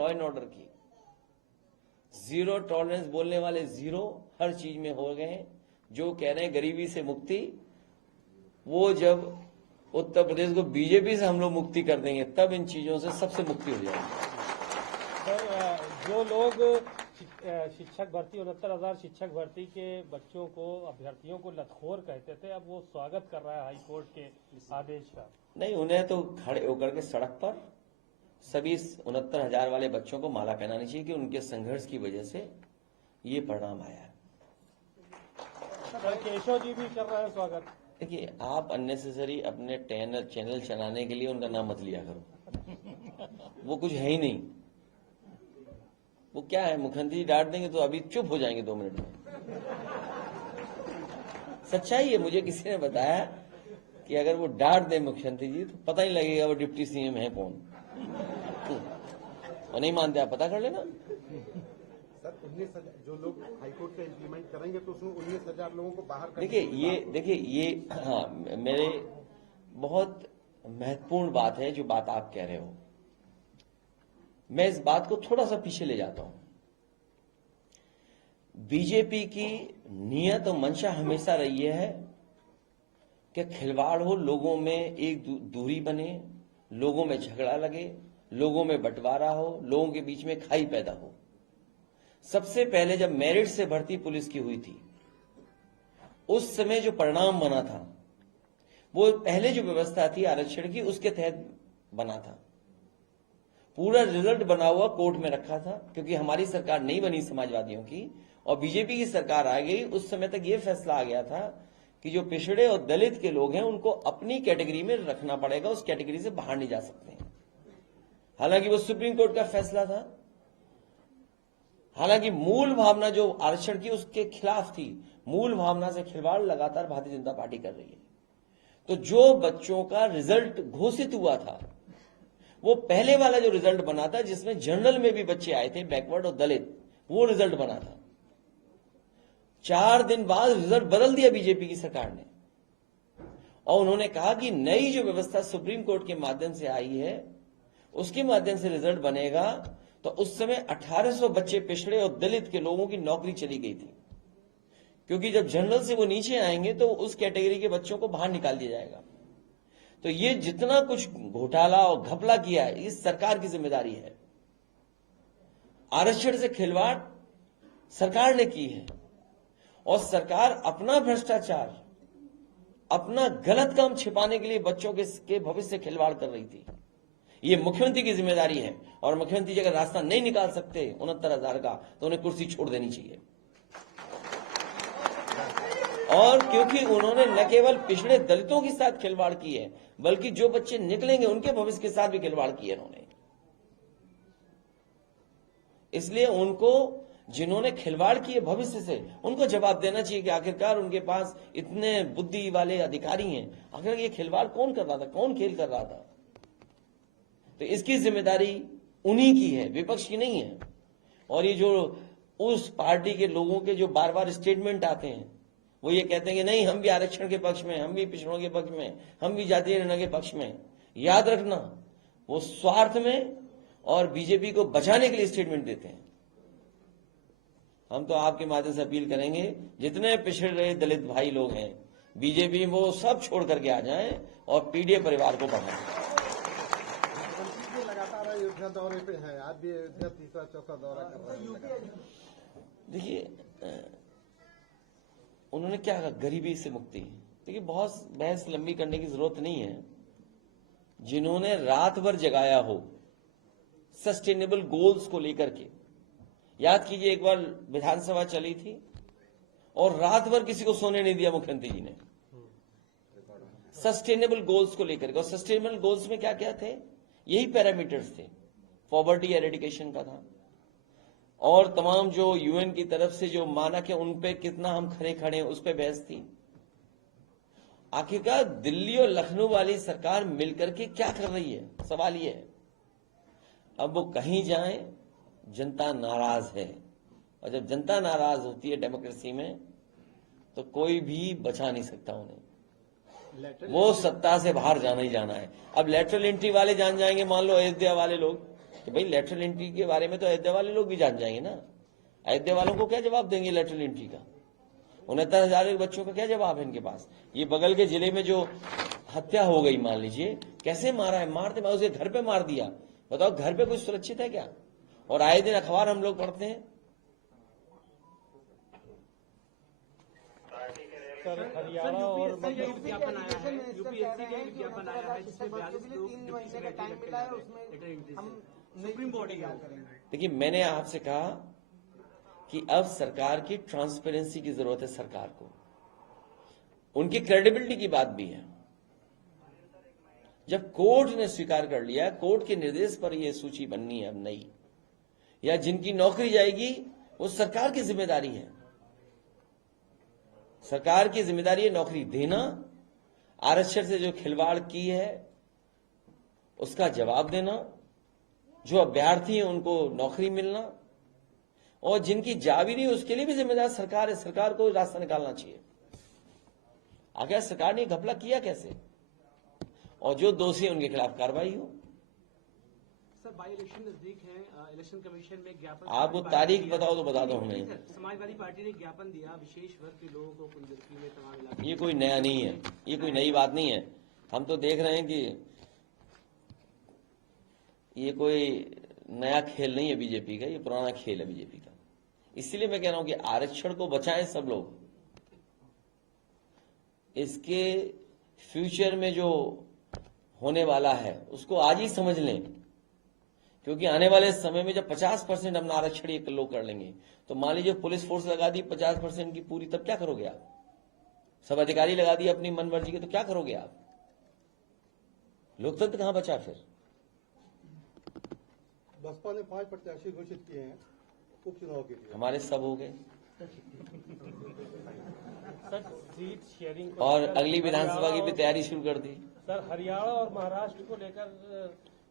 Law and order की। Zero tolerance बोलने वाले जीरो हर चीज में हो गए हैं। जो कह रहे हैं गरीबी से मुक्ति, वो जब उत्तर प्रदेश को बीजेपी से हम लोग मुक्ति कर देंगे तब इन चीजों से सबसे मुक्ति हो जाएगी। सर, जो लोग शिक्षक भर्ती 69,000 शिक्षक भर्ती के बच्चों को, अभ्यर्थियों को लतखोर कहते थे, अब वो स्वागत कर रहा है हाईकोर्ट के आदेश का। नहीं, उन्हें तो खड़े होकर के सड़क पर सभी 69,000 वाले बच्चों को माला पहनानी चाहिए कि उनके संघर्ष की वजह से ये परिणाम आया है। केशव जी भी कर रहे हैं स्वागत। देखिए, आप अननेसेसरी अपने चैनल चलाने के लिए उनका नाम मत लिया करो। वो कुछ है ही नहीं। वो क्या है, मुख्यमंत्री डांट देंगे तो अभी चुप हो जाएंगे 2 मिनट में। सच्चाई है, मुझे किसी ने बताया कि अगर वो डांट दे मुख्यमंत्री जी तो पता ही लगेगा वो डिप्टी सीएम है कौन। और नहीं मानते आप पता कर लेना। सर, 19,000 जो लोग हाईकोर्ट का इम्प्लीमेंट करेंगे तो उसमें 19,000 लोगों को बाहर देखिए ये हाँ, मेरे बहुत महत्वपूर्ण बात है जो बात आप कह रहे हो। मैं इस बात को थोड़ा सा पीछे ले जाता हूं। बीजेपी की नियत और मंशा हमेशा रही है कि खिलवाड़ हो, लोगों में एक दूरी बने, लोगों में झगड़ा लगे, लोगों में बंटवारा हो, लोगों के बीच में खाई पैदा हो। सबसे पहले जब मेरिट से भर्ती पुलिस की हुई थी, उस समय जो परिणाम बना था वो पहले जो व्यवस्था थी आरक्षण की, उसके तहत बना था। पूरा रिजल्ट बना हुआ कोर्ट में रखा था, क्योंकि हमारी सरकार नहीं बनी समाजवादियों की और बीजेपी की सरकार आ गई। उस समय तक ये फैसला आ गया था कि जो पिछड़े और दलित के लोग हैं उनको अपनी कैटेगरी में रखना पड़ेगा, उस कैटेगरी से बाहर नहीं जा सकते हैं। हालांकि वो सुप्रीम कोर्ट का फैसला था। हालांकि मूल भावना जो आरक्षण की उसके खिलाफ थी, मूल भावना से खिलवाड़ लगातार भारतीय जनता पार्टी कर रही है। तो जो बच्चों का रिजल्ट घोषित हुआ था, वो पहले वाला जो रिजल्ट बना था जिसमें जनरल में भी बच्चे आए थे, बैकवर्ड और दलित, वो रिजल्ट बना था। 4 दिन बाद रिजल्ट बदल दिया बीजेपी की सरकार ने और उन्होंने कहा कि नई जो व्यवस्था सुप्रीम कोर्ट के माध्यम से आई है उसके माध्यम से रिजल्ट बनेगा। तो उस समय 1800 बच्चे पिछड़े और दलित के लोगों की नौकरी चली गई थी, क्योंकि जब जनरल से वो नीचे आएंगे तो उस कैटेगरी के बच्चों को बाहर निकाल दिया जाएगा। तो ये जितना कुछ घोटाला और घपला किया है, इस सरकार की जिम्मेदारी है। आरक्षण से खिलवाड़ सरकार ने की है और सरकार अपना भ्रष्टाचार, अपना गलत काम छिपाने के लिए बच्चों के भविष्य से खिलवाड़ कर रही थी। ये मुख्यमंत्री की जिम्मेदारी है और मुख्यमंत्री जी अगर रास्ता नहीं निकाल सकते 69,000 का तो उन्हें कुर्सी छोड़ देनी चाहिए। और क्योंकि उन्होंने न केवल पिछड़े दलितों के साथ खिलवाड़ की है, बल्कि जो बच्चे निकलेंगे उनके भविष्य के साथ भी खिलवाड़ की है उन्होंने। इसलिए उनको, जिन्होंने खिलवाड़ किए भविष्य से, उनको जवाब देना चाहिए कि आखिरकार उनके पास इतने बुद्धि वाले अधिकारी हैं, आखिर ये खिलवाड़ कौन कर रहा था, कौन खेल कर रहा था। तो इसकी जिम्मेदारी उन्हीं की है, विपक्ष की नहीं है। और ये जो उस पार्टी के लोगों के जो बार बार स्टेटमेंट आते हैं, वो ये कहते हैं कि नहीं, हम भी आरक्षण के पक्ष में, हम भी पिछड़ों के पक्ष में, हम भी जातीय निर्णय के पक्ष में। याद रखना, वो स्वार्थ में और बीजेपी को बचाने के लिए स्टेटमेंट देते हैं। हम तो आपके माध्यम से अपील करेंगे, जितने पिछड़ रहे दलित भाई लोग हैं बीजेपी, वो सब छोड़ करके आ जाएं और पीडीए परिवार को बढ़ाएं। लगातार अयोध्या दौरे पे है, आज भी अयोध्या तीसरा चौथा दौरा कर रहे हैं। देखिए, उन्होंने क्या कहा, गरीबी से मुक्ति। देखिए, बहुत बहस लंबी करने की जरूरत नहीं है। जिन्होंने रात भर जगाया हो सस्टेनेबल गोल्स को लेकर के, याद कीजिए एक बार विधानसभा चली थी और रात भर किसी को सोने नहीं दिया मुख्यमंत्री जी ने, सस्टेनेबल गोल्स को लेकर के। और सस्टेनेबल गोल्स में क्या क्या थे, यही पैरामीटर्स थे। पॉवर्टी एरेडिकेशन का था और तमाम जो यूएन की तरफ से जो मानक है उन पे कितना हम खड़े हैं, उस पे बहस थी। आखिरकार दिल्ली और लखनऊ वाली सरकार मिलकर के क्या कर रही है, सवाल ये है। अब वो कहीं जाएं, जनता नाराज है और जब जनता नाराज होती है डेमोक्रेसी में तो कोई भी बचा नहीं सकता उन्हें। वो सत्ता से बाहर जाना ही जाना है। अब लेटरल एंट्री वाले जान जाएंगे, मान लो अयोध्या वाले लोग, कि भाई लेटरल एंट्री के बारे में तो अयोध्या वाले लोग भी जान जाएंगे ना। अयोध्या वालों को क्या जवाब देंगे लेटरल एंट्री का? 69,000 बच्चों का क्या जवाब है इनके पास? ये बगल के जिले में जो हत्या हो गई, मान लीजिए, कैसे मारा है? मारते उसे घर पे मार दिया। बताओ, घर पे कुछ सुरक्षित है क्या? और आए दिन अखबार हम लोग पढ़ते हैं। सर हरियाणा और विज्ञापन आया है, यूपीएससी का विज्ञापन आया है जिसमें 42 लोग 3 महीने का टाइम मिला है, उसमें हम सुप्रीम कोर्ट करेंगे। देखिए, मैंने आपसे कहा कि अब सरकार की ट्रांसपेरेंसी की जरूरत है। सरकार को उनकी क्रेडिबिलिटी की बात भी है। जब कोर्ट ने स्वीकार कर लिया, कोर्ट के निर्देश पर यह सूची बननी है अब नई, या जिनकी नौकरी जाएगी वो सरकार की जिम्मेदारी है। सरकार की जिम्मेदारी है नौकरी देना, आरक्षण से जो खिलवाड़ की है उसका जवाब देना, जो अभ्यर्थी हैं उनको नौकरी मिलना, और जिनकी जा भी नहीं उसके लिए भी जिम्मेदार सरकार है। सरकार को रास्ता निकालना चाहिए। आखिर सरकार ने घपला किया कैसे? और जो दोषी है उनके खिलाफ कार्रवाई हो। सर, बाई इलेक्शन नजदीक है, इलेक्शन कमीशन में ज्ञापन, आप वो तारीख बताओ तो बता दो हमें। समाजवादी पार्टी ने ज्ञापन दिया विशेष वर्ग के लोगों को कुंजस्ती में तमाम इलाके। ये कोई नया नहीं है, ये कोई नई बात नहीं है। हम तो देख रहे हैं कि ये कोई नया खेल नहीं है बीजेपी का, ये पुराना खेल है बीजेपी का। इसलिए मैं कह रहा हूं कि आरक्षण को बचाएं सब लोग। इसके फ्यूचर में जो होने वाला है उसको आज ही समझ लें, क्योंकि आने वाले समय में जब 50% अपना आरक्षण ये लोग कर लेंगे तो मान लीजिए पुलिस फोर्स लगा दी 50% की पूरी, तब क्या करोगे आप? सब अधिकारी लगा दिए अपनी मनमर्जी के, तो क्या करोगे आप? लोकतंत्र कहां बचा फिर? बसपा ने 5 प्रत्याशी घोषित किए हैं उपचुनाव के लिए। हमारे सब हो गए, सर सीट शेयरिंग को और लेकर अगली विधानसभा की भी तैयारी शुरू कर दी। सर हरियाणा और महाराष्ट्र को लेकर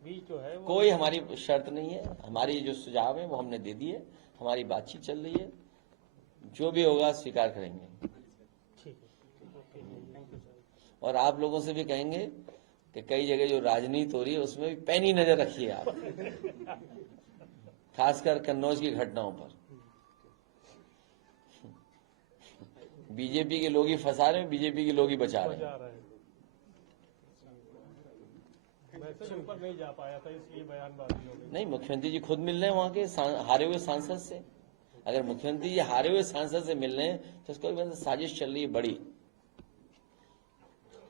भी जो है वो कोई हमारी शर्त नहीं है। हमारी जो सुझाव है वो हमने दे दिए, हमारी बातचीत चल रही है, जो भी होगा स्वीकार करेंगे। ठीक है, ओके, थैंक यू सर। और आप लोगों से भी कहेंगे कि कई जगह जो राजनीति हो रही है उसमें भी पैनी नजर रखिए आप, खासकर कन्नौज की घटनाओं पर। बीजेपी के लोग ही फंसा रहे हैं, बीजेपी के लोग ही बचा रहे हैं। जा रहा है। मैसेज ऊपर नहीं जा पाया था इसलिए बयानबाजी हो गई। नहीं, मुख्यमंत्री जी खुद मिल रहे हैं वहां के हारे हुए सांसद से। अगर मुख्यमंत्री जी हारे हुए सांसद से मिल रहे हैं तो इसको मतलब साजिश चल रही है बड़ी।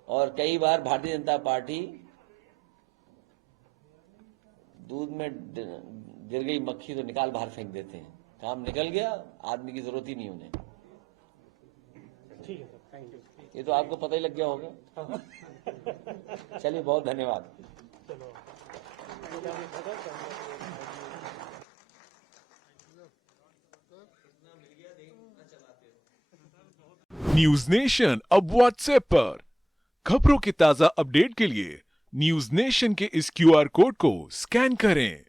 और कई बार भारतीय जनता पार्टी दूध में गिर गई मक्खी तो निकाल बाहर फेंक देते हैं। काम निकल गया, आदमी की जरूरत ही नहीं उन्हें। ठीक है सर, थैंक यू। ये तो आपको पता ही लग गया होगा। चलिए, बहुत धन्यवाद। चलो न्यूज नेशन अब व्हाट्सएप पर। खबरों के ताजा अपडेट के लिए न्यूज नेशन के इस QR कोड को स्कैन करें।